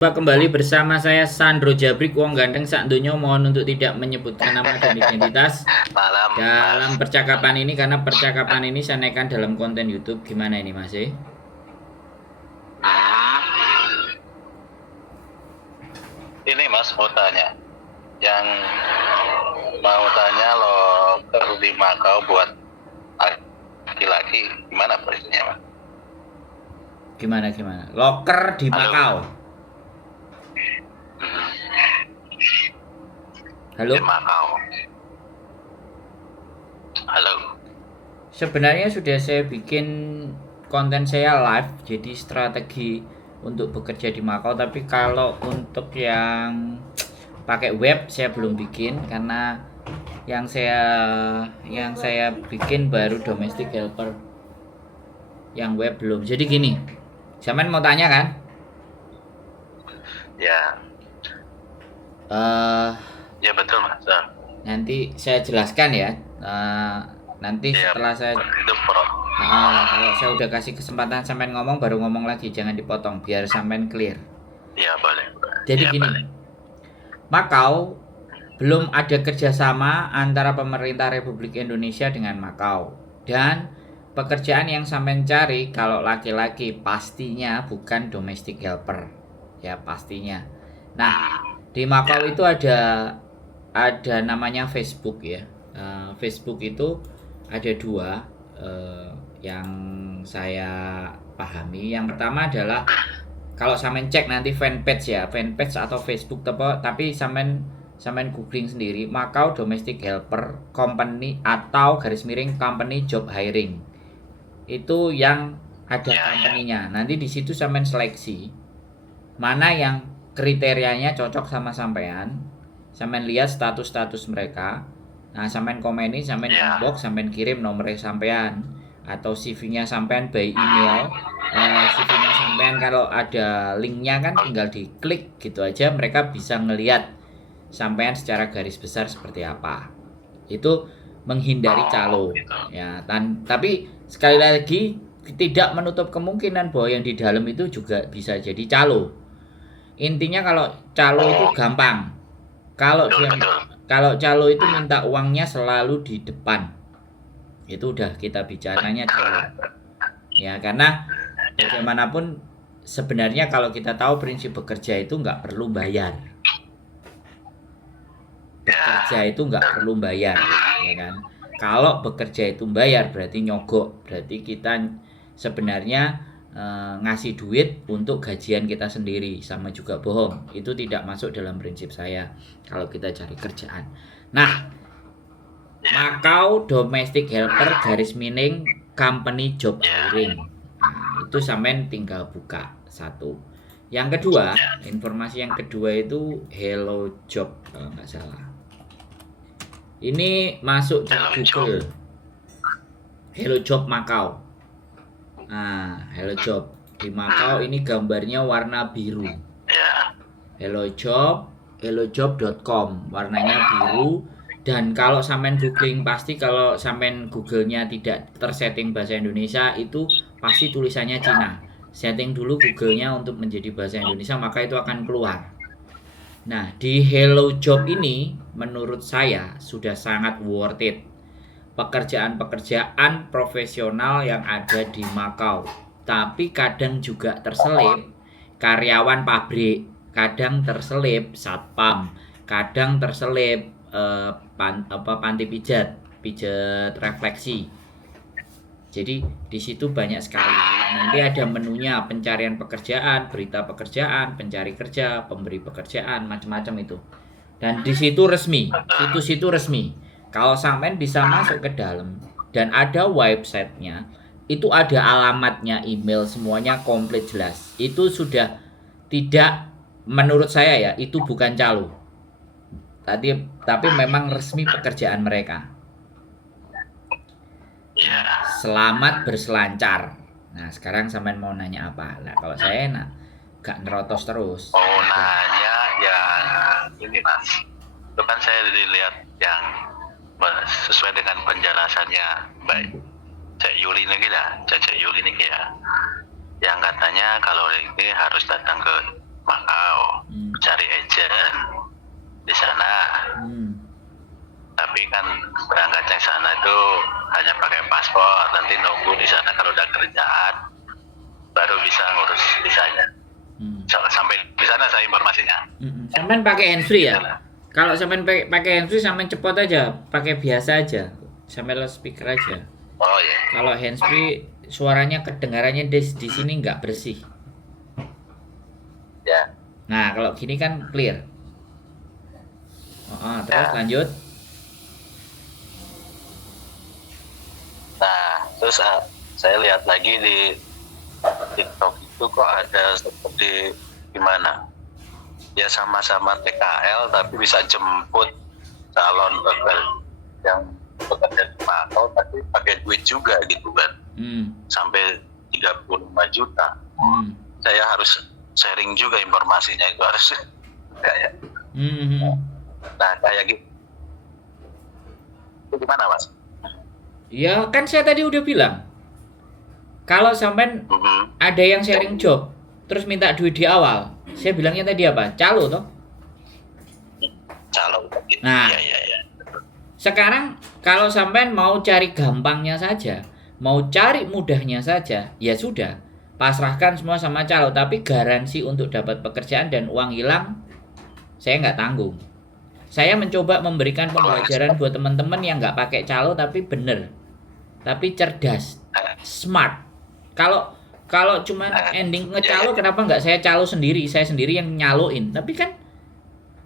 Kembali bersama saya Sandro Jabrik, wong ganteng sak donya, mohon untuk tidak menyebutkan nama dan identitas dalam percakapan ini karena percakapan ini saya naikkan dalam konten YouTube. Gimana ini Mas? Ini Mas mau tanya, yang mau tanya lo di Makau buat laki-laki gimana posisinya Mas? Gimana? Loker di Makau. Halo? Di Makau. Halo. Sebenarnya sudah saya bikin konten saya live, jadi strategi untuk bekerja di Makau. Tapi kalau untuk yang pakai web saya belum bikin karena yang saya bikin baru domestic helper, yang web belum. Jadi gini, Zaman mau tanya kan? Ya. Ya betul Mas. Nanti saya jelaskan ya. Nanti ya, setelah saya itu kalau saya udah kasih kesempatan sampean ngomong, baru ngomong lagi, jangan dipotong biar sampean clear. Ya boleh. Jadi ya, gini, boleh. Makau belum ada kerjasama antara pemerintah Republik Indonesia dengan Makau. Dan pekerjaan yang sampean cari kalau laki-laki pastinya bukan domestic helper, ya pastinya. Nah, di Makau itu ada namanya Facebook ya. Facebook itu ada dua yang saya pahami. Yang pertama adalah kalau sampean cek nanti fanpage ya, fanpage atau Facebook tapi sampean googling sendiri, Makau Domestic Helper Company atau _company job hiring. Itu yang ada company-nya. Nanti di situ sampean seleksi mana yang kriterianya cocok sama sampean. Sampean lihat status mereka. Nah, sampean komeni, sampean inbox, sampean kirim nomornya sampean atau CV-nya sampean by email. CV-nya sampean kalau ada linknya kan tinggal diklik gitu aja, mereka bisa ngelihat sampean secara garis besar seperti apa. Itu menghindari calo ya. Tapi sekali lagi tidak menutup kemungkinan bahwa yang di dalam itu juga bisa jadi calo. Intinya kalau calo itu gampang. Kalau calo itu minta uangnya selalu di depan. Itu udah kita bicaranya calo. Ya, karena bagaimanapun sebenarnya kalau kita tahu prinsip bekerja itu nggak perlu bayar. Bekerja itu nggak perlu bayar, ya kan? Kalau bekerja itu bayar berarti nyogok, berarti kita sebenarnya ngasih duit untuk gajian kita sendiri, sama juga bohong. Itu tidak masuk dalam prinsip saya kalau kita cari kerjaan. Nah, Makau Domestic Helper _company job hiring. Nah, itu sampean tinggal buka satu. Yang kedua, informasi yang kedua itu Hello Job kalau nggak salah. Ini masuk di Google. Hello Job Makau. Nah, Hello Job di Makau ini gambarnya warna biru. Hello Job.com, warnanya biru. Dan kalau sampean googling, pasti kalau sampean Google-nya tidak tersetting bahasa Indonesia, itu pasti tulisannya Cina. Setting dulu Google-nya untuk menjadi bahasa Indonesia, maka itu akan keluar. Nah, di Hello Job ini menurut saya sudah sangat worth it. Pekerjaan-pekerjaan profesional yang ada di Makau. Tapi kadang juga terselip karyawan pabrik, kadang terselip satpam, kadang terselip panti pijat refleksi. Jadi di situ banyak sekali. Nanti ada menunya pencarian pekerjaan, berita pekerjaan, pencari kerja, pemberi pekerjaan, macam-macam itu. Dan di situ resmi, situs itu resmi. Kalau sampean bisa masuk ke dalam dan ada websitenya, itu ada alamatnya, email, semuanya komplit jelas. Itu sudah tidak, menurut saya ya, itu bukan calo. Tapi memang resmi pekerjaan mereka. Selamat berselancar. Nah, sekarang sampean mau nanya apa? Nah, kalau saya gak nerotos terus. Mau nanya yang ini Mas. Itu kan saya dilihat yang sesuai dengan penjelasannya baik Cek Yuli ini ya, yang katanya kalau ini harus datang ke Makau, cari agent di sana. Tapi kan berangkatnya ke sana itu hanya pakai paspor, nanti nunggu di sana kalau udah kerjaan baru bisa ngurus visanya. Sampai di sana saya informasinya. Sampean pakai handsfree ya? Kalau sampean pakai handsfree, sampean cepot aja, pakai biasa aja, sampean speaker aja. Oh iya. Kalau handsfree suaranya kedengarannya di sini nggak bersih. Ya. Nah kalau gini kan clear. Terus lanjut. Nah terus saya lihat lagi di TikTok itu kok ada seperti gimana? Ya sama-sama TKL tapi bisa jemput calon yang bekerja di Makau tapi pakai duit juga gitu kan. Sampai 35 juta. Saya harus sharing juga informasinya, itu harus kayak. Nah kayak gitu. Itu gimana Mas? Ya kan saya tadi udah bilang, kalau sampean ada yang sharing job terus minta duit di awal, saya bilangnya tadi apa? Calo toh? Calo. Nah, ya. Sekarang kalau sampean mau cari gampangnya saja, mau cari mudahnya saja, ya sudah, pasrahkan semua sama calo. Tapi garansi untuk dapat pekerjaan dan uang hilang, saya nggak tanggung. Saya mencoba memberikan pembelajaran buat teman-teman yang nggak pakai calo tapi bener, tapi cerdas, smart. Kalau cuma ending ngecalo, kenapa nggak saya calo sendiri? Saya sendiri yang nyaloin. Tapi kan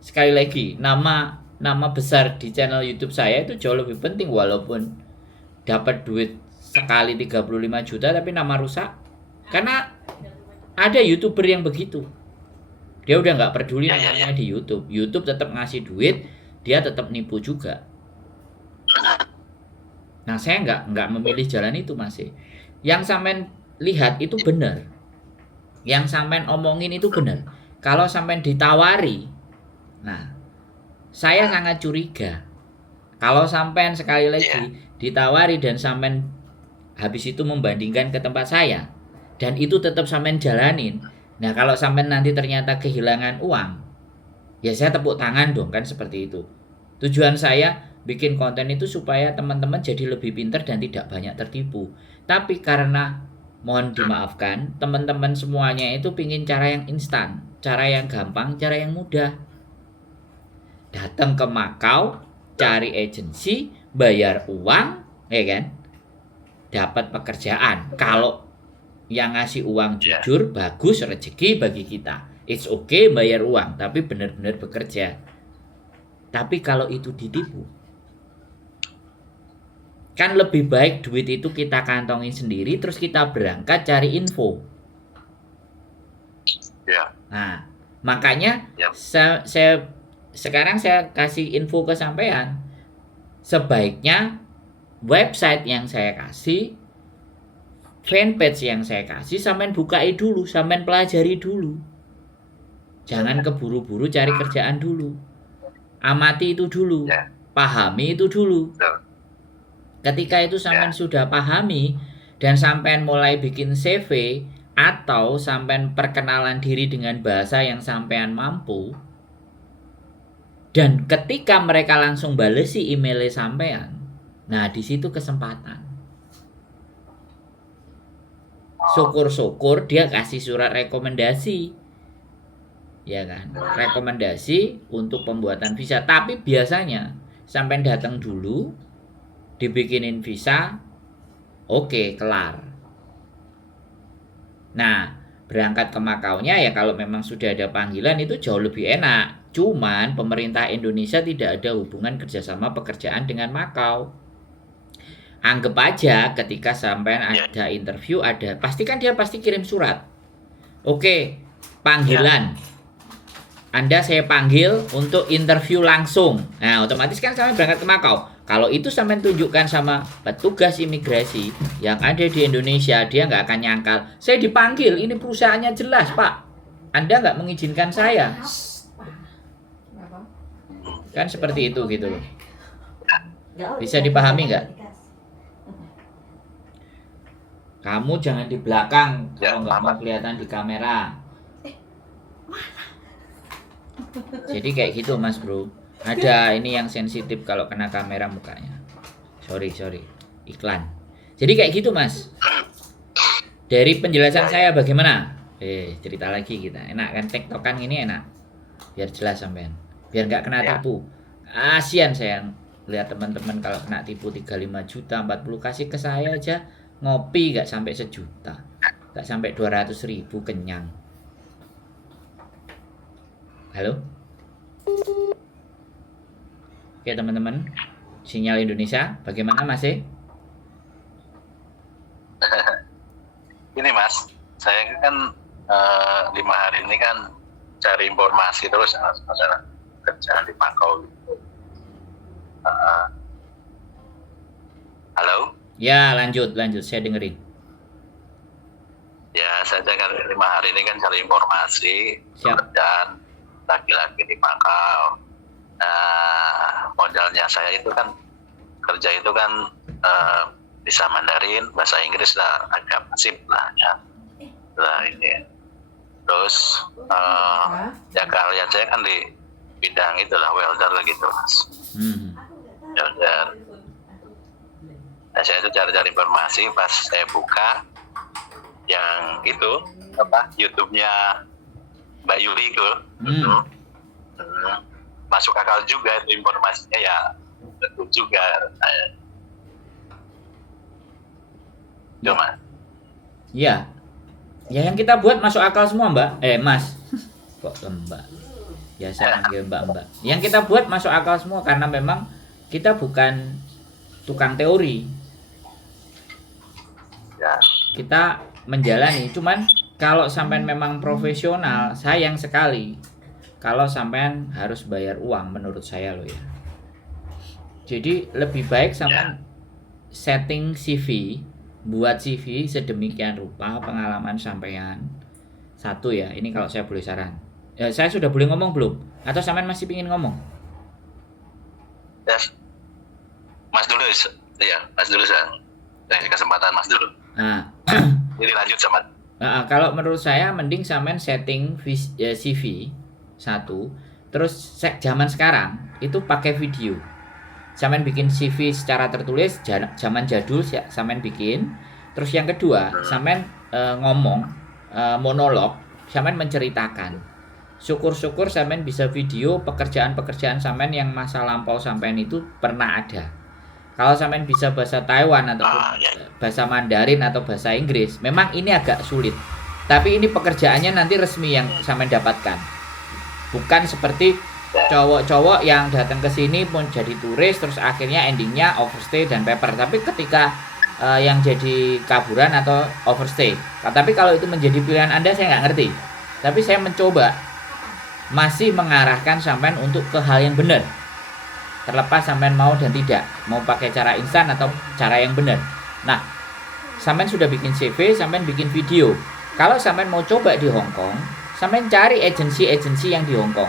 sekali lagi, nama besar di channel YouTube saya itu jauh lebih penting, walaupun dapat duit sekali 35 juta tapi nama rusak. Karena ada YouTuber yang begitu. Dia udah nggak peduli namanya di YouTube. YouTube tetap ngasih duit, dia tetap nipu juga. Nah, saya nggak memilih jalan itu, masih. Yang sampean lihat itu benar. Yang sampean omongin itu benar. Kalau sampean ditawari, nah, saya sangat curiga. Kalau sampean sekali lagi ditawari dan sampean habis itu membandingkan ke tempat saya dan itu tetap sampean jalanin. Nah, kalau sampean nanti ternyata kehilangan uang, ya saya tepuk tangan dong, kan seperti itu. Tujuan saya bikin konten itu supaya teman-teman jadi lebih pintar dan tidak banyak tertipu. Tapi karena mohon dimaafkan, teman-teman semuanya itu pingin cara yang instan, cara yang gampang, cara yang mudah. Datang ke Makau, cari agensi, bayar uang, ya kan? Dapat pekerjaan. Kalau yang ngasih uang jujur, bagus, rezeki bagi kita. It's okay bayar uang, tapi benar-benar bekerja. Tapi kalau itu ditipu, kan lebih baik duit itu kita kantongin sendiri, terus kita berangkat cari info. Nah, makanya sekarang saya kasih info ke sampean. Sebaiknya website yang saya kasih, fanpage yang saya kasih, sampean bukai dulu, sampean pelajari dulu. Jangan keburu-buru cari kerjaan dulu. Amati itu dulu, pahami itu dulu. Ketika itu sampean sudah pahami dan sampean mulai bikin CV atau sampean perkenalan diri dengan bahasa yang sampean mampu, dan ketika mereka langsung balesi emailnya sampean, nah di situ kesempatan. Syukur-syukur dia kasih surat rekomendasi, ya kan? Rekomendasi untuk pembuatan visa. Tapi biasanya sampean datang dulu, dibikinin visa, oke, kelar. Nah, berangkat ke Makaunya ya kalau memang sudah ada panggilan itu jauh lebih enak. Cuman pemerintah Indonesia tidak ada hubungan kerjasama pekerjaan dengan Makau. Anggap aja ketika sampean ada interview, pasti kirim surat. Oke, panggilan. Anda saya panggil untuk interview langsung. Nah, otomatis kan sampean berangkat ke Makau. Kalau itu sampean tunjukkan sama petugas imigrasi yang ada di Indonesia, dia nggak akan nyangkal. Saya dipanggil, ini perusahaannya jelas, Pak. Anda nggak mengizinkan saya. Kan seperti itu gitu loh. Bisa dipahami nggak? Kamu jangan di belakang kalau nggak mau kelihatan di kamera. Jadi kayak gitu Mas Bro. Ada ini yang sensitif kalau kena kamera mukanya. Sorry, iklan. Jadi kayak gitu Mas. Dari penjelasan saya bagaimana? Cerita lagi kita. Enak kan tektokan ini enak. Biar jelas sampean. Biar nggak kena tipu. Kasian saya lihat teman-teman kalau kena tipu 35 juta, 40 kasih ke saya aja ngopi nggak sampai 1 juta. Nggak sampai 200.000 kenyang. Halo? Oke teman-teman, sinyal Indonesia bagaimana Mas? Ini Mas, saya kan 5 hari ini kan cari informasi terus masalah kerjaan di Makau. Halo? Ya lanjut, saya dengerin. Ya, saya kan 5 hari ini kan cari informasi kerjaan laki-laki di Makau. Nah, modalnya saya itu kan kerja itu kan bisa Mandarin, bahasa Inggris lah, agak pasif lah ya. Nah ini, terus ya kalian saya kan di bidang itulah welder lah gitu Mas. Welder. Nah, saya itu cari-cari informasi, pas saya buka yang itu apa YouTube-nya Mbak Yuli itu, masuk akal juga itu informasinya ya, betul juga. Cuma. Ya, yang kita buat masuk akal semua Mbak. Mas, kok Mbak? Ya saya panggil Mbak. Yang kita buat masuk akal semua karena memang kita bukan tukang teori. Ya. Kita menjalani. Cuman kalau sampean memang profesional, sayang sekali kalau sampean harus bayar uang menurut saya loh ya. Jadi lebih baik sampean setting CV, buat CV sedemikian rupa pengalaman sampean. Satu ya, ini kalau saya boleh saran. Saya sudah boleh ngomong belum? Atau sampean masih ingin ngomong? Ya, Mas dulu ya, Mas dulu saya. Kesempatan Mas dulu. Nah, jadi lanjut sama. Kalau menurut saya mending sampean setting CV satu, terus zaman sekarang itu pakai video. Sampean bikin CV secara tertulis zaman jadul sampean bikin. Terus yang kedua, sampean ngomong monolog, sampean menceritakan. Syukur-syukur sampean bisa video pekerjaan-pekerjaan sampean yang masa lampau sampean itu pernah ada. Kalau sampean bisa bahasa Taiwan ataupun bahasa Mandarin atau bahasa Inggris, memang ini agak sulit. Tapi ini pekerjaannya nanti resmi yang sampean dapatkan. Bukan seperti cowok-cowok yang datang ke sini pun jadi turis terus akhirnya endingnya overstay dan paper. Tapi ketika yang jadi kaburan atau overstay. Tapi kalau itu menjadi pilihan Anda saya nggak ngerti. Tapi saya mencoba masih mengarahkan sampean untuk ke hal yang benar. Terlepas sampean mau dan tidak, mau pakai cara instan atau cara yang benar. Nah, sampean sudah bikin CV, sampean bikin video. Kalau sampean mau coba di Hong Kong, sampean cari agensi-agensi yang di Hong Kong.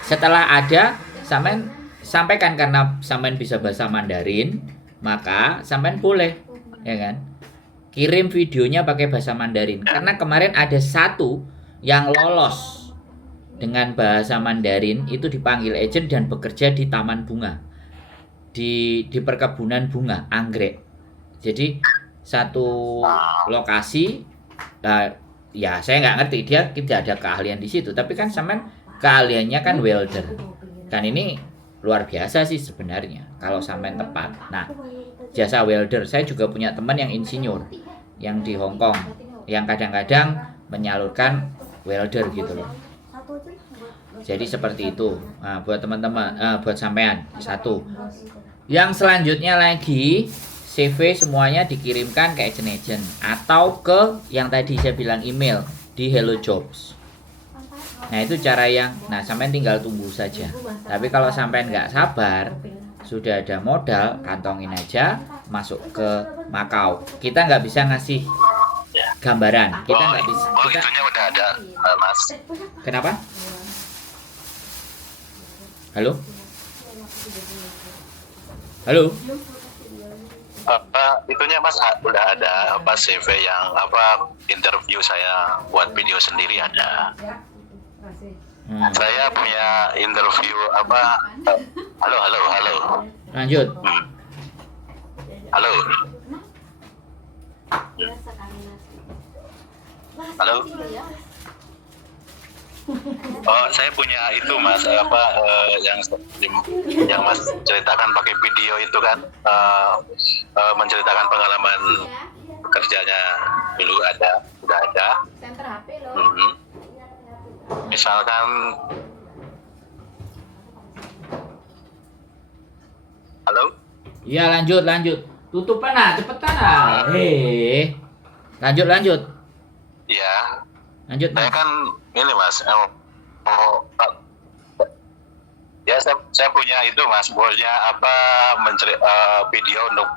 Setelah ada, sampean sampaikan karena sampean bisa bahasa Mandarin, maka sampean boleh, ya kan? Kirim videonya pakai bahasa Mandarin. Karena kemarin ada satu yang lolos dengan bahasa Mandarin itu dipanggil agent dan bekerja di taman bunga, di perkebunan bunga anggrek. Jadi satu lokasi, ya saya nggak ngerti, dia tidak ada keahlian di situ, tapi kan sampean keahliannya kan welder, dan ini luar biasa sih sebenarnya kalau sampean tepat. Nah, jasa welder, saya juga punya teman yang insinyur yang di Hong Kong yang kadang-kadang menyalurkan welder gitu loh. Jadi seperti itu. Nah, buat teman-teman, buat sampean satu. Yang selanjutnya lagi CV semuanya dikirimkan ke agent atau ke yang tadi saya bilang email di Hello Jobs. Nah itu cara yang, nah sampean tinggal tunggu saja. Tapi kalau sampean nggak sabar, sudah ada modal, kantongin aja, masuk ke Makau. Kita nggak bisa ngasih gambaran. Kita nggak bisa. Itunya udah ada, Mas. Kenapa? Halo? Halo? Itunya Mas udah ada apa CV yang apa interview saya buat video sendiri ada. Saya punya interview apa? Halo, halo, halo. Lanjut. Halo. Halo. Oh, saya punya itu Mas, apa yang Mas ceritakan pakai video itu kan, menceritakan pengalaman kerjanya dulu sudah ada. Mhm. Misalkan, halo. Iya, lanjut. Tutupan ah, cepetan ah. Lanjut. Ya, Lanjut, saya Mas. kan ini Mas, ya saya punya itu Mas, punya apa video untuk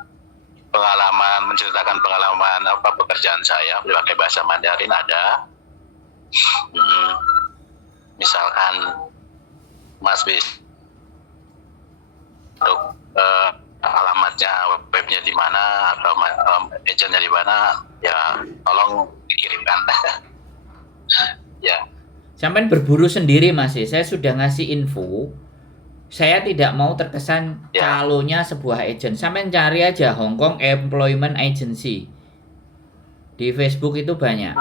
menceritakan pengalaman apa pekerjaan saya pakai bahasa Mandarin ada. Misalkan Mas bis untuk alamatnya webnya di mana atau agentnya di mana, ya tolong dikirimkan. Ya. Sampai berburu sendiri Mas. Saya sudah ngasih info. Saya tidak mau terkesan calonya sebuah agen. Sampai cari aja Hong Kong Employment Agency. Di Facebook itu banyak.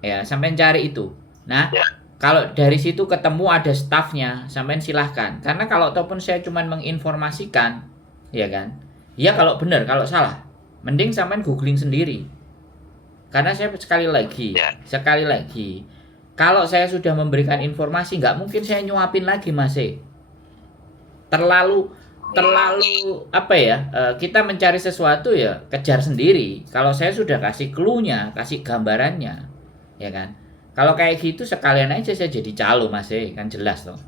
Ya, sampai cari itu. Nah, kalau dari situ ketemu ada staffnya, sampai silahkan. Karena kalau ataupun saya cuma menginformasikan, ya kan? Ya kalau benar, kalau salah, mending sampai googling sendiri. Karena saya sekali lagi, kalau saya sudah memberikan informasi, nggak mungkin saya nyuapin lagi Mas. Terlalu apa ya? Kita mencari sesuatu ya kejar sendiri. Kalau saya sudah kasih clue-nya, kasih gambarannya, ya kan? Kalau kayak gitu sekalian aja saya jadi calo Mas, kan jelas toh.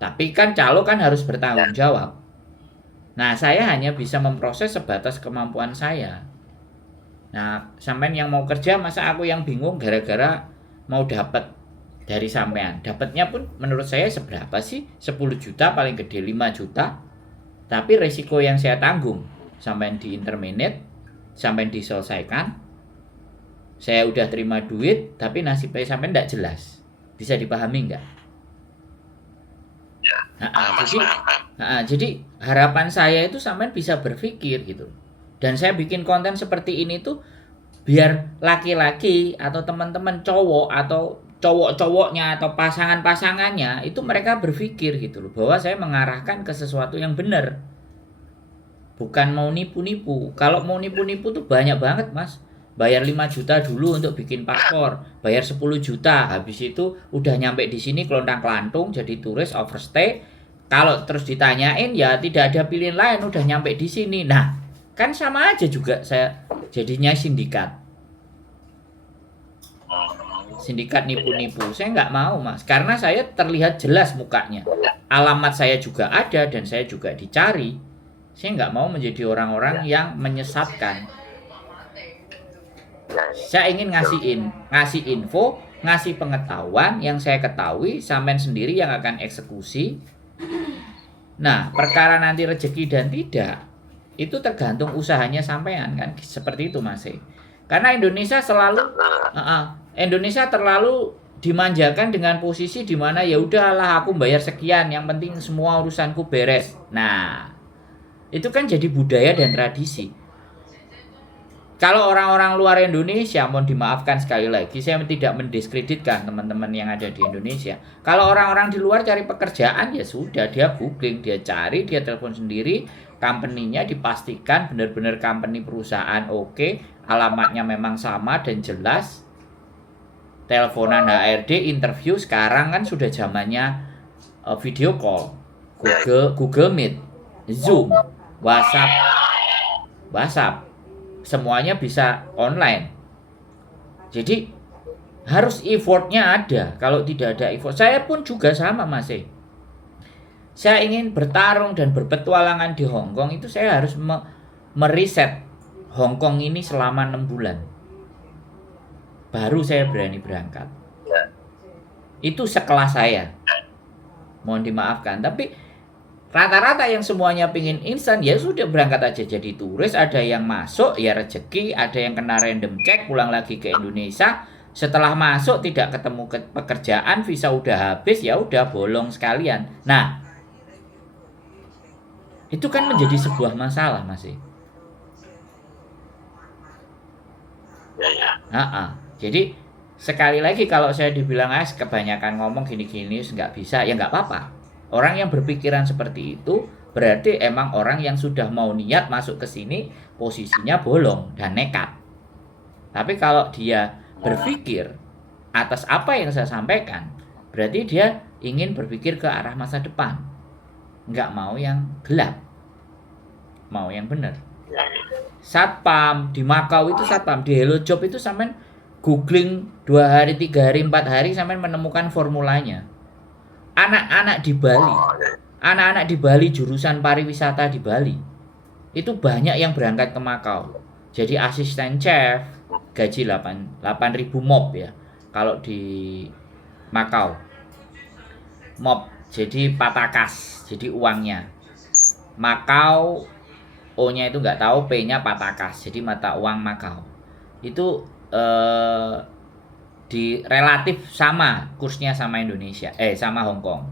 Tapi kan calo kan harus bertanggung jawab. Nah, saya hanya bisa memproses sebatas kemampuan saya. Nah, sampean yang mau kerja masa aku yang bingung gara-gara mau dapat dari sampean. Dapatnya pun menurut saya seberapa sih? 10 juta paling gede 5 juta. Tapi resiko yang saya tanggung sampean di interminate, sampean diselesaikan. Saya udah terima duit, tapi nasibnya sampai enggak jelas. Bisa dipahami enggak? Jadi harapan saya itu sampai bisa berpikir gitu. Dan saya bikin konten seperti ini tuh biar laki-laki atau teman-teman cowok atau cowok-cowoknya atau pasangan-pasangannya itu mereka berpikir gitu loh, bahwa saya mengarahkan ke sesuatu yang benar. Bukan mau nipu-nipu. Kalau mau nipu-nipu tuh banyak banget Mas. Bayar 5 juta dulu untuk bikin paspor, bayar 10 juta, habis itu udah nyampe di sini kelontang-kelantung jadi turis overstay. Kalau terus ditanyain ya tidak ada pilihan lain, udah nyampe di sini. Nah, kan sama aja juga saya jadinya sindikat nipu-nipu. Saya nggak mau Mas, karena saya terlihat jelas mukanya, alamat saya juga ada dan saya juga dicari. Saya nggak mau menjadi orang-orang yang menyesatkan. Saya ingin ngasih info, ngasih pengetahuan yang saya ketahui, sampean sendiri yang akan eksekusi. Nah, perkara nanti rezeki dan tidak, itu tergantung usahanya sampean kan, seperti itu Mas. Karena Indonesia terlalu dimanjakan dengan posisi di mana ya udahlah aku bayar sekian, yang penting semua urusanku beres. Nah, itu kan jadi budaya dan tradisi. Kalau orang-orang luar Indonesia, mohon dimaafkan sekali lagi, saya tidak mendiskreditkan teman-teman yang ada di Indonesia. Kalau orang-orang di luar cari pekerjaan, ya sudah, dia googling, dia cari, dia telepon sendiri, company-nya dipastikan benar-benar company perusahaan oke, alamatnya memang sama dan jelas. Teleponan HRD, interview, sekarang kan sudah zamannya video call, Google Meet, Zoom, WhatsApp. Semuanya bisa online. Jadi harus effortnya ada. Kalau tidak ada effort, saya pun juga sama Mas. Saya ingin bertarung dan berpetualangan di Hong Kong, itu saya harus meriset Hong Kong ini selama 6 bulan. Baru saya berani berangkat. Itu sekelas saya. Mohon dimaafkan, tapi rata-rata yang semuanya pingin instan, ya sudah berangkat aja jadi turis. Ada yang masuk ya rezeki, ada yang kena random check pulang lagi ke Indonesia, Setelah masuk tidak ketemu pekerjaan, visa udah habis, ya udah bolong sekalian. Nah, itu kan menjadi sebuah masalah masih. Ya. Jadi sekali lagi kalau saya dibilang kebanyakan ngomong gini-gini nggak bisa, ya nggak apa-apa. Orang yang berpikiran seperti itu berarti emang orang yang sudah mau niat masuk ke sini posisinya bolong dan nekat. Tapi kalau dia berpikir atas apa yang saya sampaikan, berarti dia ingin berpikir ke arah masa depan. Nggak mau yang gelap, mau yang benar. Satpam di Makau itu, satpam di Hello Job itu sampean googling 2 hari, 3 hari, 4 hari sampean menemukan formulanya. Anak-anak di Bali jurusan pariwisata di Bali itu banyak yang berangkat ke Makau. Jadi asisten chef gaji 8.000 mop ya. Kalau di Makau mop jadi patakas, jadi uangnya. Makau O-nya itu nggak tahu, P-nya patakas, jadi mata uang Makau. Itu di relatif sama kursnya sama Indonesia, sama Hong Kong.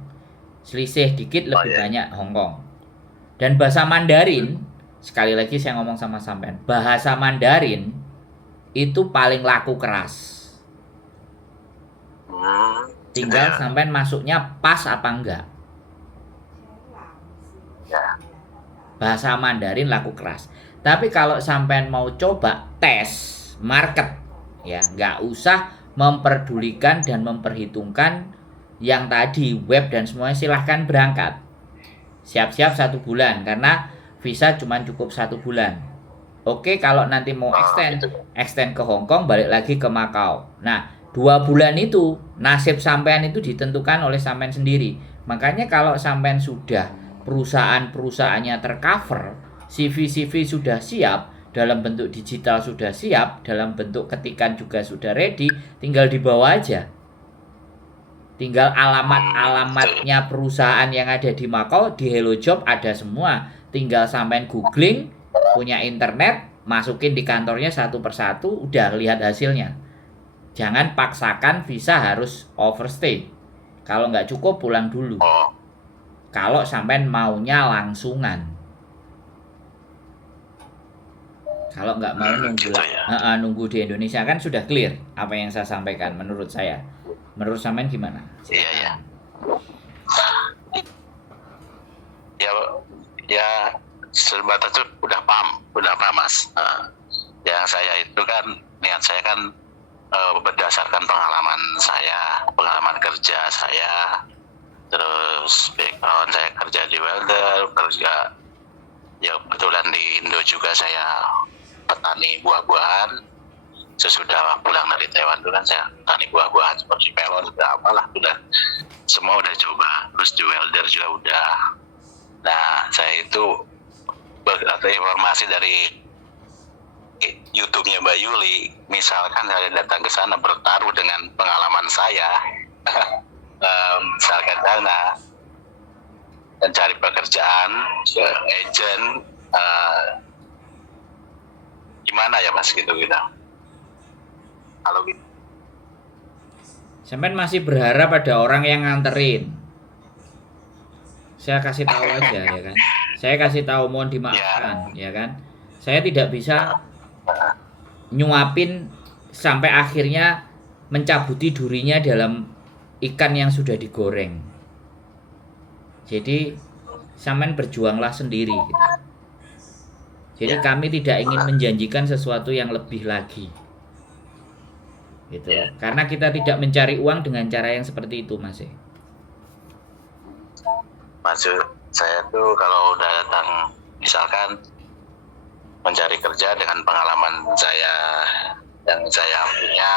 Selisih dikit lebih banyak Hong Kong. Dan bahasa Mandarin, sekali lagi saya ngomong sama sampean, bahasa Mandarin itu paling laku keras. Tinggal sampean masuknya pas apa enggak. Bahasa Mandarin laku keras. Tapi kalau sampean mau coba tes market, ya nggak usah memperdulikan dan memperhitungkan yang tadi web dan semuanya, silahkan berangkat. Siap-siap 1 bulan karena visa cuma cukup 1 bulan. Oke, kalau nanti mau extend ke Hong Kong, balik lagi ke Makau. Nah, 2 bulan itu nasib sampean itu ditentukan oleh sampean sendiri. Makanya kalau sampean sudah perusahaannya tercover, CV sudah siap, dalam bentuk digital sudah siap, dalam bentuk ketikan juga sudah ready, tinggal dibawa aja. Tinggal alamatnya perusahaan yang ada di Makau, di Hello Job ada semua. Tinggal sampean googling, punya internet, masukin di kantornya satu persatu, udah lihat hasilnya. Jangan paksakan visa harus overstay. Kalau nggak cukup pulang dulu. Kalau sampean maunya langsungan. Kalau nggak mau nunggu di Indonesia, kan sudah clear apa yang saya sampaikan menurut saya. Menurut sampean gimana? Iya. Ya sebatas itu udah paham Mas. Yang saya itu kan, niat saya kan berdasarkan pengalaman kerja saya. Terus background saya kerja di welder, kerja ya kebetulan di Indo juga saya petani buah-buahan. Sesudah pulang dari Taiwan itu kan saya petani buah-buahan seperti melon, udah semua udah coba. Terus di welder juga udah. Nah, saya itu berkata informasi dari YouTube-nya Mbak Yuli. Misalkan saya datang ke sana bertaruh dengan pengalaman saya. Misalkan dana mencari pekerjaan agent, gimana ya Mas gitu. Kalau gitu sampean masih berharap ada orang yang nganterin. Saya kasih tahu aja ya kan. Saya kasih tahu, mohon dimaafkan ya kan. Saya tidak bisa nyuapin sampai akhirnya mencabuti durinya dalam ikan yang sudah digoreng. Jadi sampean berjuanglah sendiri gitu. Jadi kami tidak ingin menjanjikan sesuatu yang lebih lagi. Gitu. Karena kita tidak mencari uang dengan cara yang seperti itu, Mas. Maksud saya tuh kalau udah datang misalkan mencari kerja dengan pengalaman saya yang saya punya,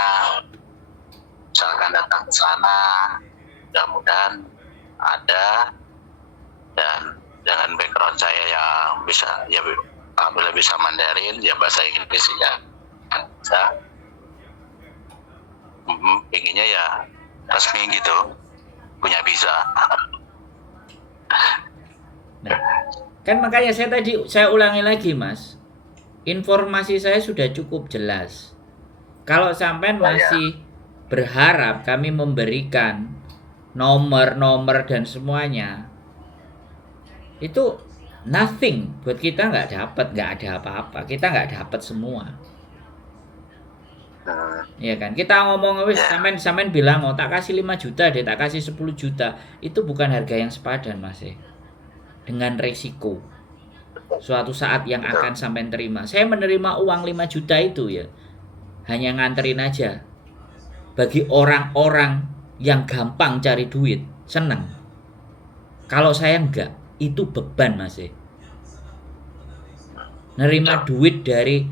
misalkan datang ke sana, mudah-mudahan ada, dan dengan background saya yang bisa, ya alhamdulillah bisa Mandarin, ya bahasa Inggris ya bisa. Pengennya ya resmi gitu, punya visa. Nah, kan makanya saya ulangi lagi, Mas. Informasi saya sudah cukup jelas. Kalau sampean masih berharap kami memberikan nomor dan semuanya, itu nothing buat kita, nggak ada apa-apa, kita nggak dapat semua. Ya kan, kita ngomong wis sampean bilang oh tak kasih 5 juta deh, tak kasih 10 juta, itu bukan harga yang sepadan Mas dengan resiko suatu saat yang akan sampean terima. Saya menerima uang 5 juta itu ya hanya nganterin aja. Bagi orang-orang yang gampang cari duit, seneng. Kalau saya enggak, itu beban Mas. Nerima duit dari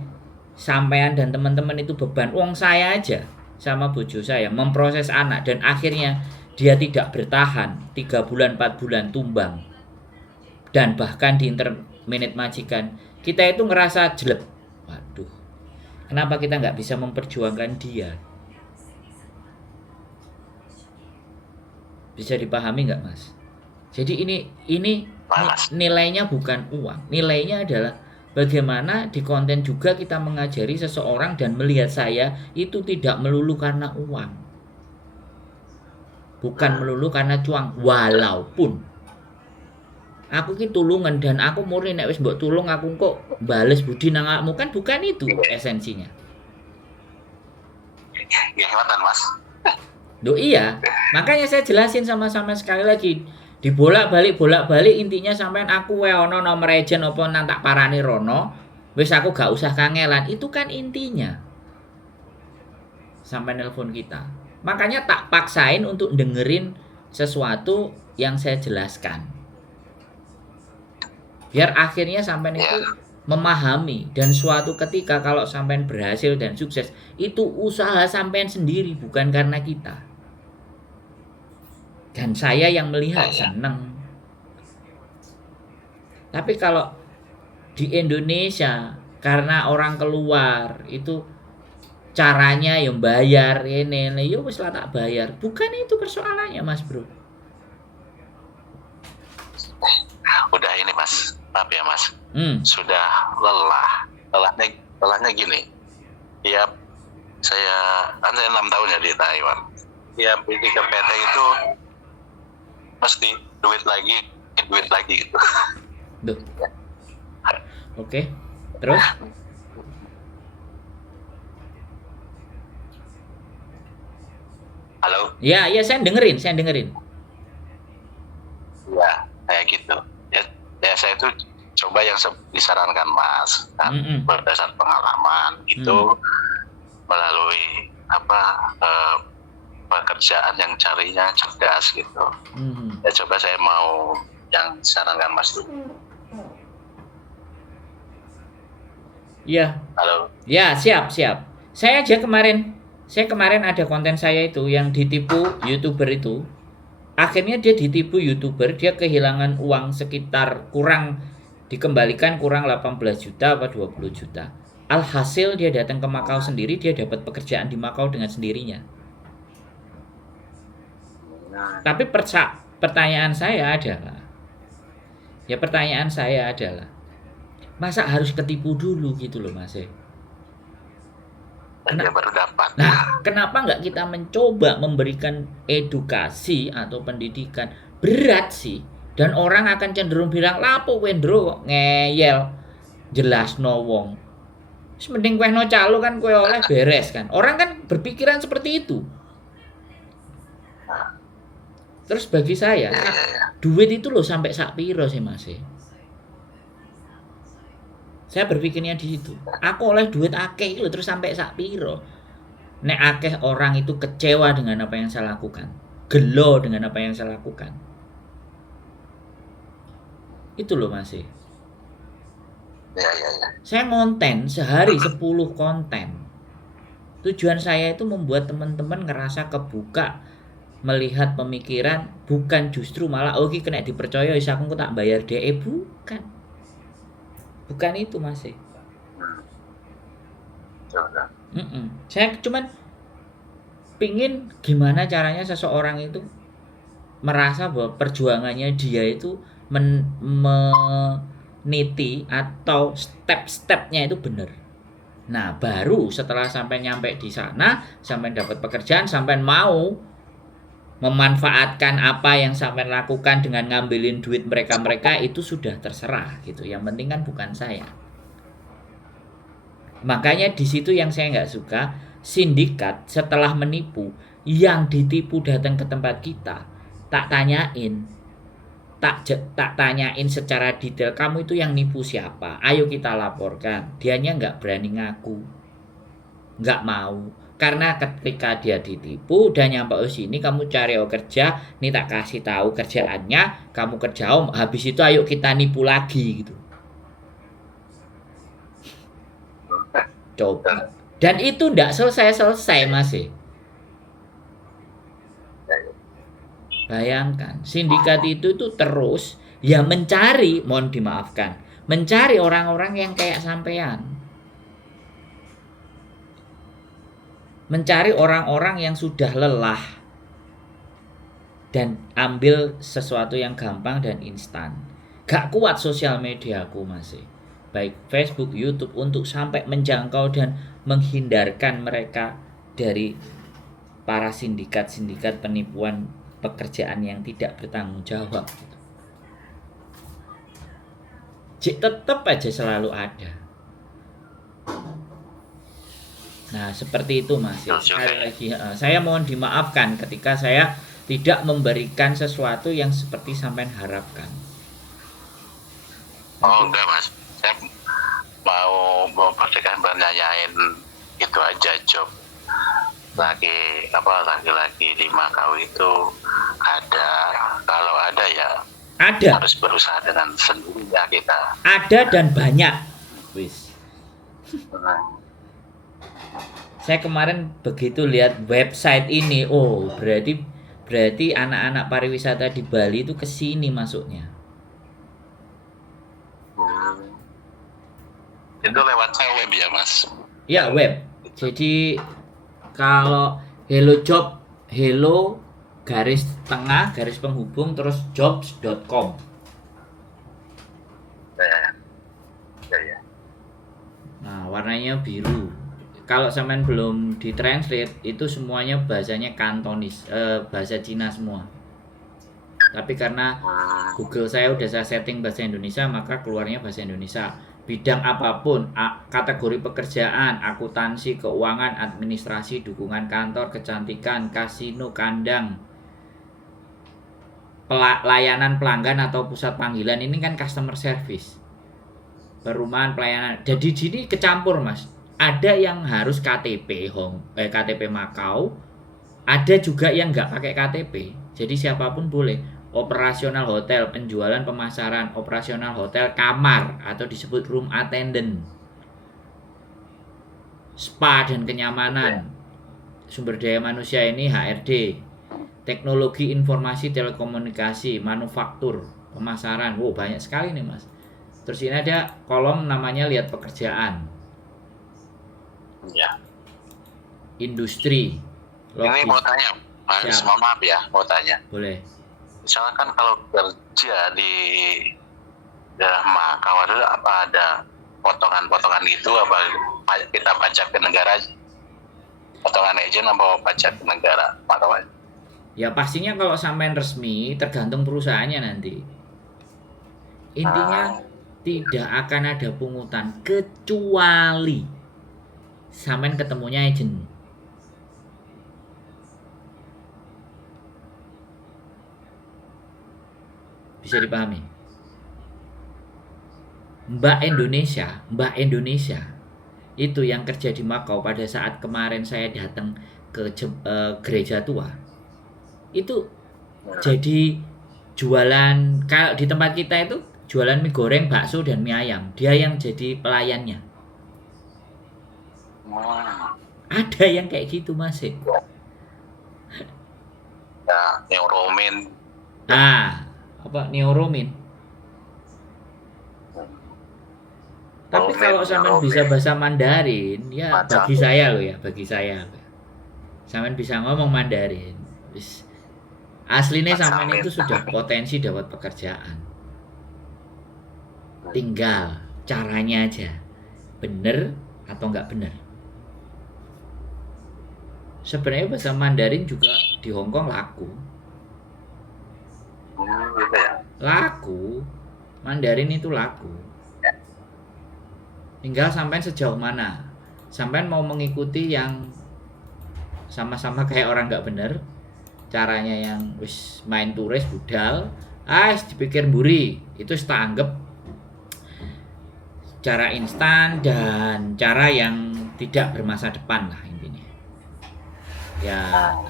sampean dan teman-teman itu beban. Uang saya aja sama bojo saya memproses anak dan akhirnya dia tidak bertahan 3 bulan 4 bulan tumbang. Dan bahkan di interminate majikan kita itu ngerasa jelek. Waduh, kenapa kita nggak bisa memperjuangkan dia? Bisa dipahami nggak Mas? Jadi ini nilainya bukan uang, nilainya adalah bagaimana di konten juga kita mengajari seseorang dan melihat saya itu tidak melulu karena uang, bukan melulu karena cuang. Walaupun aku ki tulungan dan aku murni nek wis mbok tulung aku kok bales budi nang awakmu, kan bukan itu esensinya. Gimana Mas? Loh iya, makanya saya jelasin sama-sama sekali lagi. Dibolak-balik intinya sampean aku wae ana nomor agent apa nang tak parani rono, wis aku gak usah kangelan. Itu kan intinya. Sampai nelpon kita. Makanya tak paksain untuk dengerin sesuatu yang saya jelaskan. Biar akhirnya sampean itu memahami, dan suatu ketika kalau sampean berhasil dan sukses, itu usaha sampean sendiri bukan karena kita. Dan saya yang melihat seneng. Tapi kalau di Indonesia karena orang keluar itu caranya yang bayar ini yo wis lah tak bayar. Bukan itu persoalannya Mas Bro. Udah ini Mas, maaf ya Mas. Sudah lelahnya gini. Ya saya 6 tahun ya di Taiwan. Ya di PT itu mesti duit lagi gitu. Duh. Oke. Terus? Halo? Ya, saya dengerin. Ya, kayak gitu. Ya saya tuh coba yang disarankan Mas, kan, berdasarkan pengalaman gitu, melalui pekerjaan yang carinya cerdas gitu. Ya coba saya mau yang disarankan Mas itu. Iya. Halo. Ya, siap. Saya kemarin ada konten saya itu yang ditipu YouTuber itu. Akhirnya dia ditipu YouTuber, dia kehilangan uang sekitar dikembalikan kurang 18 juta apa 20 juta. Alhasil dia datang ke Makau sendiri, dia dapat pekerjaan di Makau dengan sendirinya. Tapi pertanyaan saya adalah, masa harus ketipu dulu gitu loh Mas? Baru dapat. Nah, kenapa nggak kita mencoba memberikan edukasi atau pendidikan? Berat sih, dan orang akan cenderung bilang lapo wendro kok ngeyel, jelas no wong. Mending kowe no calo kan kowe oleh beres kan. Orang kan berpikiran seperti itu. Terus bagi saya, duit itu loh sampai sak piro sih Mas? Saya berpikirnya di situ. Aku oleh duit akeh itu terus sampai sak piro. Nek akeh orang itu kecewa dengan apa yang saya lakukan, gelo dengan apa yang saya lakukan. Itu loh Mas. Ya. Saya ngonten sehari 10 konten. Tujuan saya itu membuat teman-teman ngerasa kebuka, melihat pemikiran, bukan justru malah oke kena dipercaya wis aku tak bayar DE, bukan itu Mas. Saya cuman pingin gimana caranya seseorang itu merasa bahwa perjuangannya dia itu meniti atau step-stepnya itu benar. Nah, baru setelah sampai nyampe di sana, sampai dapat pekerjaan, sampai mau memanfaatkan apa yang sampai lakukan dengan ngambilin duit mereka-mereka, itu sudah terserah gitu. Yang penting kan bukan saya. Makanya di situ yang saya nggak suka, sindikat setelah menipu, yang ditipu datang ke tempat kita, tak tanyain, tak tanyain secara detail, kamu itu yang nipu siapa, ayo kita laporkan. Dianya nggak berani ngaku, nggak mau, karena ketika dia ditipu dan nyampe sini, kamu cari kerja, nih tak kasih tahu kerjaannya, kamu kerja habis itu ayo kita nipu lagi gitu. Coba, dan itu nggak selesai Mas. Bayangkan, sindikat itu tuh terus ya mencari, mohon dimaafkan, mencari orang-orang yang kayak sampean. Mencari orang-orang yang sudah lelah dan ambil sesuatu yang gampang dan instan. Gak kuat sosial media aku masih. Baik Facebook, YouTube untuk sampai menjangkau dan menghindarkan mereka dari para sindikat-sindikat penipuan pekerjaan yang tidak bertanggung jawab. Tetap aja selalu ada. Nah, seperti itu Mas. Sekali lagi, saya mohon dimaafkan ketika saya tidak memberikan sesuatu yang seperti sampean harapkan. Oh enggak Mas, saya mau pastikan nanyain itu aja job laki-laki di Makau itu ada, kalau ada ya ada, harus berusaha dengan sendirinya kita. Ada dan banyak. Wis. Saya kemarin begitu lihat website ini, oh berarti anak-anak pariwisata di Bali itu kesini masuknya. Itu lewat web ya Mas? Ya web. Jadi kalau Hello Job, Hello garis tengah garis penghubung terus jobs.com. Ya. Nah, warnanya biru. Kalau sampean belum ditranslate, itu semuanya bahasanya Kantonis, bahasa Cina semua. Tapi karena Google saya udah saya setting bahasa Indonesia, maka keluarnya bahasa Indonesia. Bidang apapun, kategori pekerjaan, akuntansi, keuangan, administrasi, dukungan kantor, kecantikan, kasino, kandang, layanan pelanggan atau pusat panggilan, ini kan customer service, perumahan, pelayanan. Jadi sini kecampur Mas. Ada yang harus KTP KTP Makau, ada juga yang nggak pakai KTP. Jadi siapapun boleh. Operasional hotel, penjualan, pemasaran, operasional hotel, kamar atau disebut room attendant, spa dan kenyamanan, sumber daya manusia ini HRD, teknologi informasi telekomunikasi, manufaktur, pemasaran. Wow, banyak sekali nih Mas. Terus ini ada kolom namanya lihat pekerjaan. Ya. Industri. Logis. Ini mau tanya, Mas, mohon maaf ya, mau tanya. Boleh. Misalnya kan kalau kerja di daerah Makau apa ada potongan-potongan gitu, apa kita pajak ke negara aja? Potongan agent apa pajak ke negara Makau aja? Ya pastinya kalau sampean resmi tergantung perusahaannya nanti. Intinya tidak akan ada pungutan kecuali sampean ketemunya agent. Bisa dipahami? Mbak Indonesia itu yang kerja di Makau pada saat kemarin saya datang ke gereja tua. Itu jadi jualan, kalau di tempat kita itu jualan mie goreng, bakso dan mie ayam. Dia yang jadi pelayannya. Ada yang kayak gitu Mas. Ya, Neuromin. Apa Neuromin. Tapi kalau sampean bisa bahasa Mandarin, ya bagi saya sampean bisa ngomong Mandarin, aslinya sampean itu sudah potensi dapat pekerjaan. Tinggal caranya aja bener, atau nggak benar? Sebenarnya bahasa Mandarin juga di Hong Kong laku. Gitu ya. Laku. Mandarin itu laku. Tinggal sampai sejauh mana. Sampai mau mengikuti yang sama-sama kayak orang nggak bener, caranya yang wis main turis budal, dipikir buri, itu tak anggap cara instan dan cara yang tidak bermasa depan lah intinya. Ya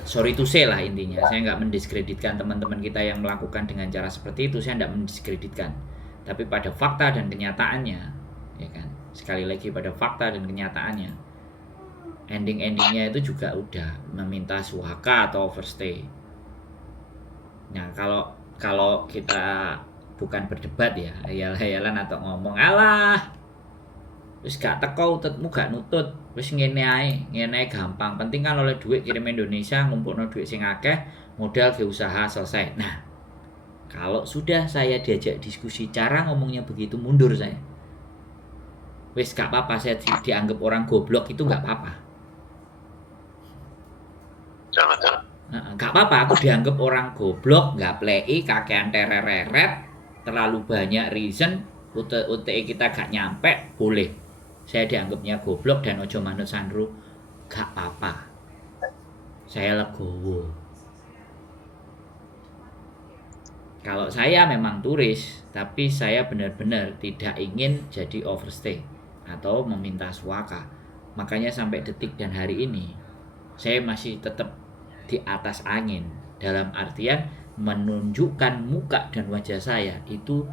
sorry to say lah intinya, saya nggak mendiskreditkan teman-teman kita yang melakukan dengan cara seperti itu, saya nggak mendiskreditkan, tapi pada fakta dan kenyataannya, ya kan, sekali lagi pada fakta dan kenyataannya, endingnya itu juga udah meminta suhaka atau overstay. Nah kalau kita bukan berdebat ya, hayal-hayalan atau ngomong alah wis gak teko ututmu gak nutut, wis ngene ae gampang, penting kan oleh duit kirim Indonesia, ngumpulno duit sing akeh, modal ke usaha selesai. Nah kalau sudah saya diajak diskusi cara ngomongnya begitu, mundur saya. Wis gak apa-apa, saya dianggap orang goblok itu gak apa-apa. Betul. Gak apa-apa, aku dianggap orang goblok, gak play, kakean tereret, terlalu banyak reason, UTE kita gak nyampe, boleh. Saya dianggapnya goblok dan ojo manut sandru, gak apa-apa. Saya legowo. Kalau saya memang turis, tapi saya benar-benar tidak ingin jadi overstay atau meminta suaka. Makanya sampai detik dan hari ini, saya masih tetap di atas angin. Dalam artian menunjukkan muka dan wajah saya itu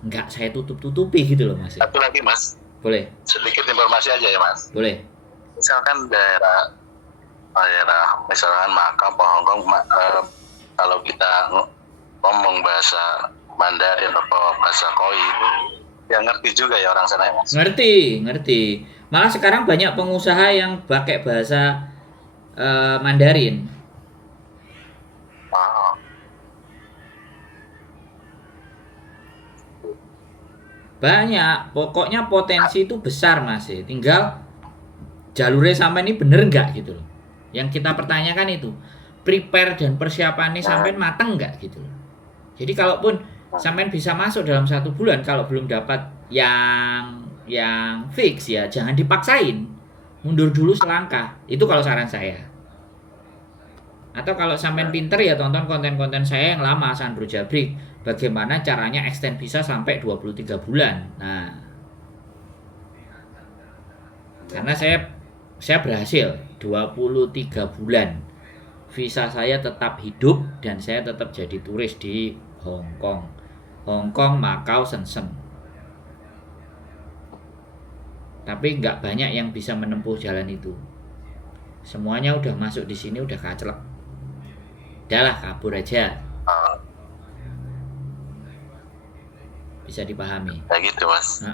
nggak saya tutup-tutupi gitu loh Mas. Satu lagi Mas. Boleh. Sedikit informasi aja ya Mas. Boleh. Misalkan daerah misalkan Makau, Hongkong, kalau kita ngomong bahasa Mandarin atau bahasa Koi, ya ngerti juga ya orang sana ya Mas. Ngerti. Malah sekarang banyak pengusaha yang pakai bahasa Mandarin. Banyak, pokoknya potensi itu besar Mas. Tinggal jalurnya sampai ini bener nggak gitu loh. Yang kita pertanyakan itu prepare dan persiapannya sampai mateng nggak gitu loh. Jadi kalaupun sampai bisa masuk dalam 1 bulan, kalau belum dapat yang fix ya jangan dipaksain, mundur dulu selangkah. Itu kalau saran saya. Atau kalau sampean pinter ya tonton konten-konten saya yang lama, Sandro Jabrik, bagaimana caranya extend visa sampai 23 bulan. Nah, karena saya berhasil 23 bulan. Visa saya tetap hidup dan saya tetap jadi turis di Hong Kong, Makau, Shenzhen. Tapi nggak banyak yang bisa menempuh jalan itu. Semuanya udah masuk di sini udah kaclek. Udahlah kabur aja. Bisa dipahami. Kayak gitu Mas.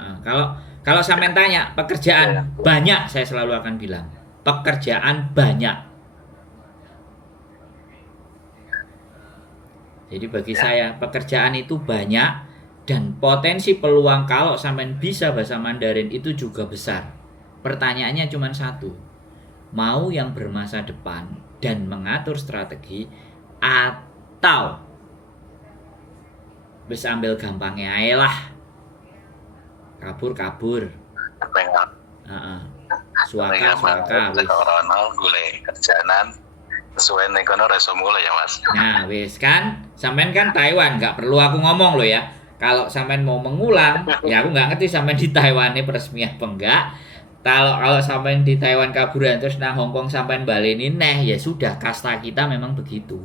Kalau sampean tanya pekerjaan banyak, saya selalu akan bilang pekerjaan banyak. Jadi bagi saya pekerjaan itu banyak dan potensi peluang kalau sampean bisa bahasa Mandarin itu juga besar. Pertanyaannya cuma satu, mau yang bermasa depan dan mengatur strategi atau bisa ambil gampangnya aja lah, kabur suaka wis orang gule kerjaanan sesuai negono reso mulai ya Mas. Nah wis kan sampean kan Taiwan, nggak perlu aku ngomong loh ya. Kalau sampean mau mengulang ya aku nggak ngerti sampean di Taiwan ini peresmi apa enggak. Kalau sampean di Taiwan kaburan terus nang Hongkong sampean baleni neh, ya sudah, kasta kita memang begitu.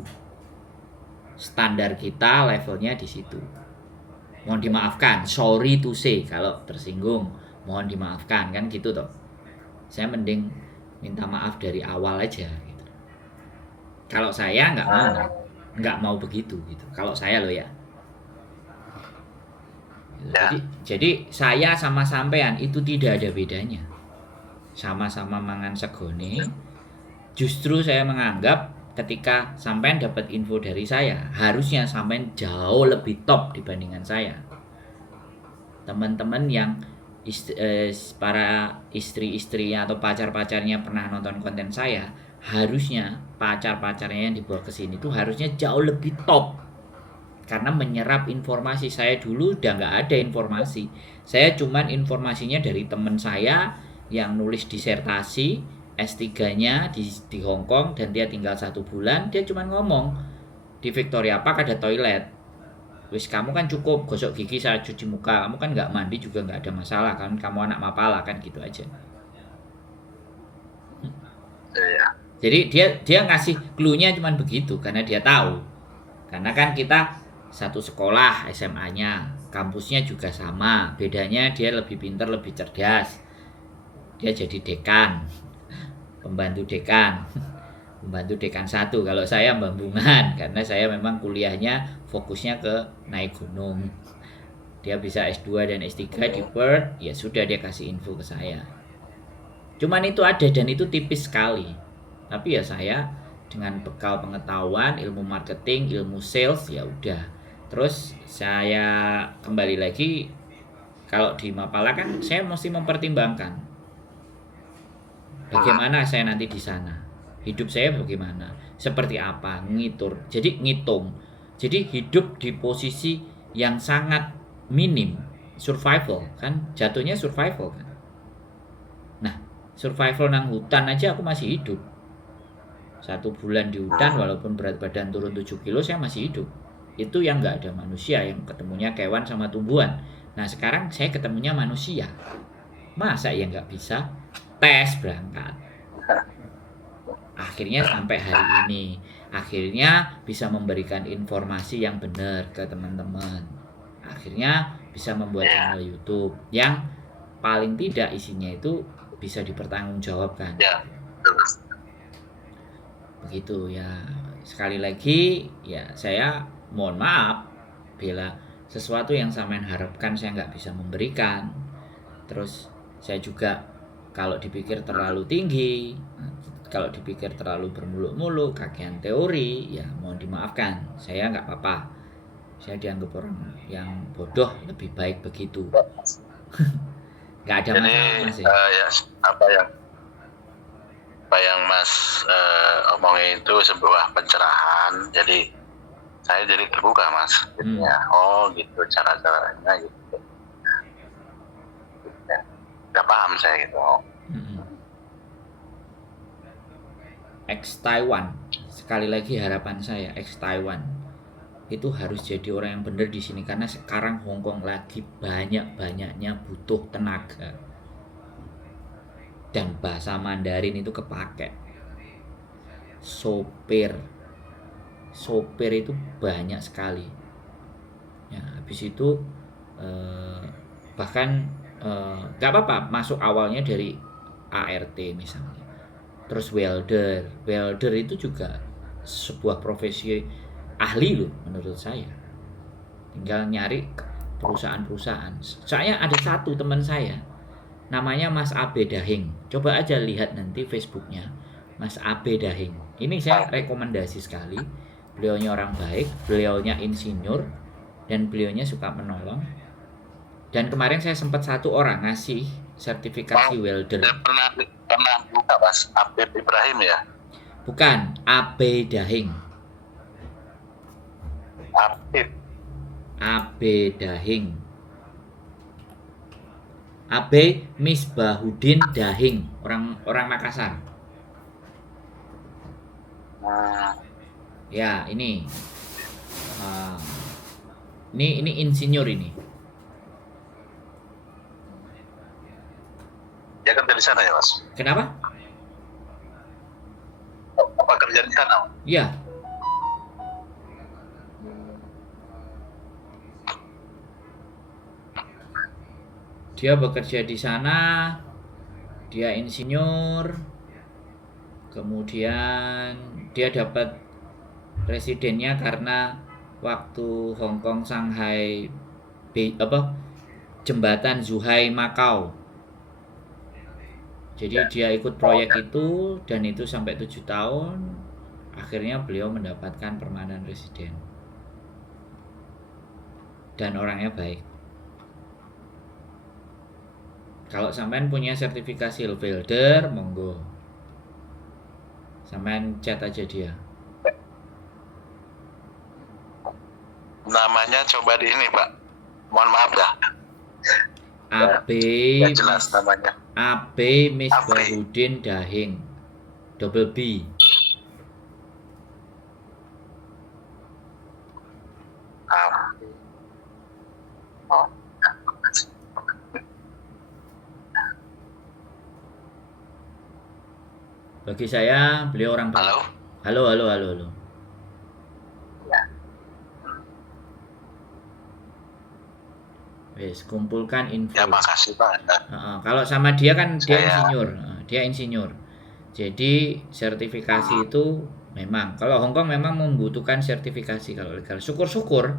Standar kita levelnya di situ. Mohon dimaafkan, sorry to say kalau tersinggung, mohon dimaafkan kan gitu toh. Saya mending minta maaf dari awal aja gitu. Kalau saya nggak mau begitu gitu. Kalau saya loh ya. Jadi saya sama sampean itu tidak ada bedanya. Sama-sama mangan segone. Justru saya menganggap ketika sampean dapat info dari saya, harusnya sampean jauh lebih top dibandingkan saya. Teman-teman yang para istri-istrinya atau pacar-pacarnya pernah nonton konten saya, harusnya pacar-pacarnya yang dibawa ke sini tuh harusnya jauh lebih top karena menyerap informasi. Saya dulu udah nggak ada informasi, saya cuman informasinya dari teman saya yang nulis disertasi S3-nya di Hong Kong dan dia tinggal 1 bulan. Dia cuman ngomong di Victoria Park ada toilet, wis kamu kan cukup gosok gigi saya cuci muka, kamu kan nggak mandi juga nggak ada masalah kan, kamu anak mapala kan, gitu aja. Iya. Jadi dia ngasih clue-nya cuman begitu karena dia tahu. Karena kan kita satu sekolah SMA-nya, kampusnya juga sama. Bedanya dia lebih pintar, lebih cerdas. Dia jadi dekan, pembantu dekan. Pembantu dekan 1. Kalau saya Bambungan karena saya memang kuliahnya fokusnya ke naik gunung. Dia bisa S2 dan S3 di Perth, ya sudah dia kasih info ke saya. Cuman itu ada dan itu tipis sekali. Tapi ya saya dengan bekal pengetahuan, ilmu marketing, ilmu sales, ya udah. Terus saya kembali lagi, kalau di Mapala kan saya mesti mempertimbangkan bagaimana saya nanti di sana, hidup saya bagaimana, seperti apa, ngitung. Jadi hidup di posisi yang sangat minim, survival kan, jatuhnya survival kan. Nah, survival nang hutan aja aku masih hidup. 1 bulan di hutan walaupun berat badan turun 7 kilo saya masih hidup. Itu yang nggak ada manusia, yang ketemunya kewan sama tumbuhan. Nah sekarang saya ketemunya manusia, masa ya nggak bisa tes berangkat. Akhirnya sampai hari ini, akhirnya bisa memberikan informasi yang benar ke teman-teman. Akhirnya bisa membuat channel YouTube yang paling tidak isinya itu bisa dipertanggungjawabkan. Begitu ya. Sekali lagi ya saya mohon maaf bila sesuatu yang sampean harapkan saya nggak bisa memberikan. Terus saya juga kalau dipikir terlalu tinggi, kalau dipikir terlalu bermuluk-muluk, kakean teori, ya mohon dimaafkan. Saya nggak apa-apa. Saya dianggap orang yang bodoh, lebih baik begitu. Nggak ada masalah Mas. Ya, apa yang Mas omongin itu sebuah pencerahan. Jadi saya jadi terbuka Mas. Ya, oh gitu cara-caranya gitu. Ya, udah paham saya gitu. Ex Taiwan, sekali lagi harapan saya ex Taiwan itu harus jadi orang yang benar di sini karena sekarang Hong Kong lagi banyak-banyaknya butuh tenaga dan bahasa Mandarin itu kepake. Sopir itu banyak sekali. Ya, habis itu bahkan nggak apa-apa masuk awalnya dari ART misalnya. Terus welder itu juga sebuah profesi ahli loh menurut saya. Tinggal nyari perusahaan-perusahaan. Saya ada satu teman saya namanya Mas Abe Dahing. Coba aja lihat nanti Facebooknya Mas Abe Dahing. Ini saya rekomendasi sekali. Beliaunya orang baik, beliaunya insinyur dan beliaunya suka menolong. Dan kemarin saya sempat 1 orang ngasih sertifikasi welder. Pernah buka Mas Abib Ibrahim ya? Bukan, Abe Dahing. Abe Dahing. Abe Misbahudin Dahing, orang Makassar. Ya, ini insinyur ini. Dia kerja di sana ya Mas? Kenapa? Apa kerja di sana? Iya. Dia bekerja di sana, dia insinyur, kemudian dia dapat residennya karena waktu Hong Kong Shanghai jembatan Zhuhai Macau. Jadi dia ikut proyek itu dan itu sampai 7 tahun. Akhirnya beliau mendapatkan permanen residen. Dan orangnya baik. Kalau sampean punya sertifikasi welder, monggo. Sampean chat aja dia. Namanya coba di ini Pak, mohon maaf ya, AB nggak jelas namanya. AB Misbahuddin Dahing, double B. Oh. Bagi saya beliau orang baik. Halo. Halo. Ya. Wes, kumpulkan info. Ya makasih Pak. Kalau sama dia kan dia Saya- insinyur. Dia insinyur. Jadi sertifikasi itu memang kalau Hongkong memang membutuhkan sertifikasi kalau legal. Syukur-syukur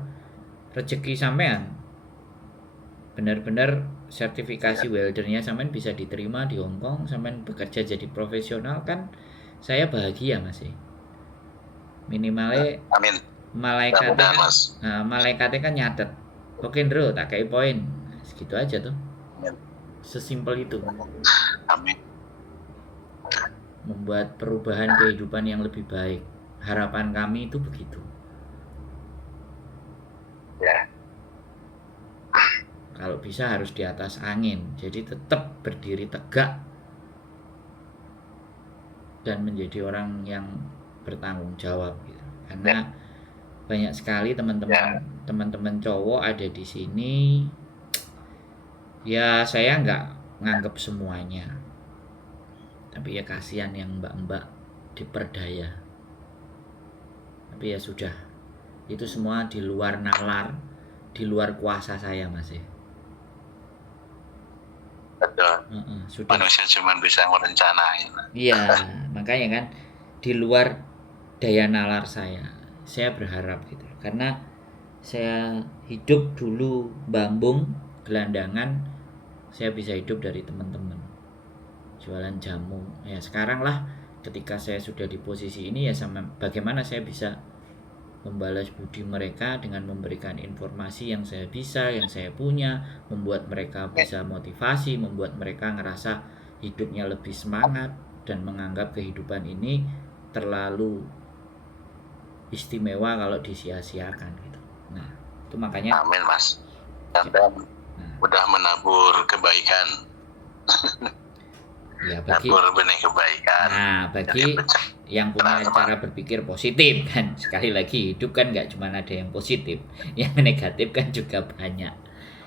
rezeki sampean benar-benar sertifikasi weldernya sampean bisa diterima di Hongkong, sampean bekerja jadi profesional kan, saya bahagia Mas. Minimalnya Amin. malaikatnya Mudah-mudahan, kan, Mas. malaikatnya kan nyatet. Oke Ndro, tak kayak poin. Segitu aja tuh. Amin. Sesimpel itu. Amin. Membuat perubahan kehidupan yang lebih baik. Harapan kami itu begitu. Ya. Kalau bisa harus di atas angin. Jadi tetap berdiri tegak dan menjadi orang yang bertanggung jawab gitu. Karena banyak sekali teman-teman cowok ada di sini. Ya saya nggak nganggep semuanya. Tapi ya kasihan yang mbak-mbak diperdaya. Tapi ya sudah. Itu semua di luar nalar, di luar kuasa saya Mas. Betul. Sudah. Manusia cuma bisa merencanain. Iya, makanya kan di luar daya nalar saya berharap gitu. Karena saya hidup dulu bambung, gelandangan, saya bisa hidup dari teman-teman. Jualan jamu. Ya sekarang lah ketika saya sudah di posisi ini ya sama bagaimana saya bisa membalas budi mereka dengan memberikan informasi yang saya bisa, yang saya punya, membuat mereka bisa motivasi, membuat mereka ngerasa hidupnya lebih semangat dan menganggap kehidupan ini terlalu istimewa kalau disia-siakan gitu. Nah, itu makanya Amin Mas. Anda udah menabur kebaikan. Ya bagi nabur benih kebaikan. Nah, bagi yang punya cara berpikir positif kan, sekali lagi hidup kan nggak cuma ada yang positif, yang negatif kan juga banyak.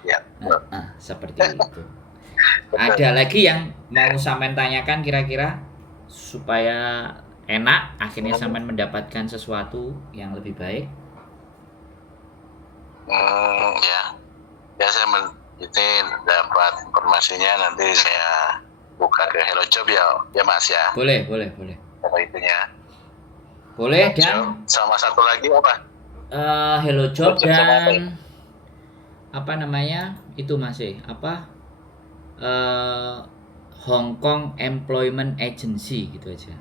Ya. Seperti itu. Ada lagi yang mau sampean tanyakan kira-kira supaya enak akhirnya sampean mendapatkan sesuatu yang lebih baik? Ya saya ini dapat informasinya nanti saya buka ke Hello Job ya Mas ya. Boleh. Kalau itunya. Boleh dan sama satu lagi apa? Hello Job dan apa namanya itu masih apa Hong Kong Employment Agency gitu aja.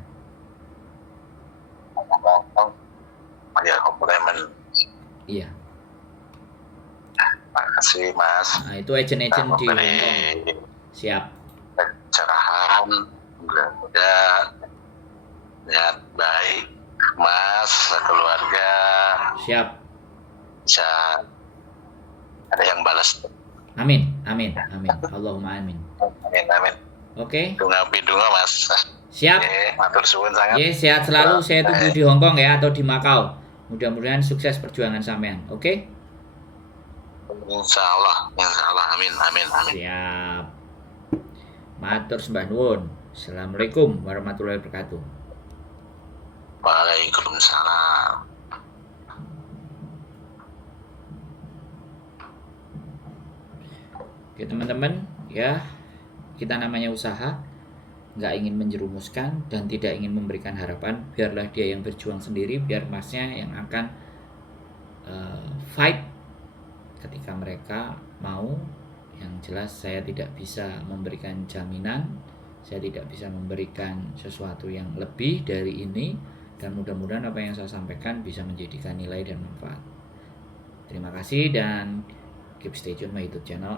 Ya, Employment. Iya. Makasih Mas. Nah, itu agent di Hong Kong. Siap. Cerahan, mudah-mudahan niat baik Mas, keluarga. Siap. Bisa ada yang balas. Amin. Allahumma amin. Amin. Oke. Dunga Mas. Siap. Matur suwun sangat. Sehat selalu. Saya tunggu di Hong Kong ya atau di Makau. Mudah-mudahan sukses perjuangan sampean. Oke? Insya Allah. Amin. Siap. Matur sembah nuwun. Assalamualaikum warahmatullahi wabarakatuh. Waalaikumsalam. Oke teman-teman, ya kita namanya usaha, nggak ingin menjerumuskan dan tidak ingin memberikan harapan. Biarlah dia yang berjuang sendiri, biar masnya yang akan fight ketika mereka mau. Yang jelas saya tidak bisa memberikan jaminan, saya tidak bisa memberikan sesuatu yang lebih dari ini, dan mudah-mudahan apa yang saya sampaikan bisa menjadikan nilai dan manfaat. Terima kasih dan keep stay tune my YouTube channel.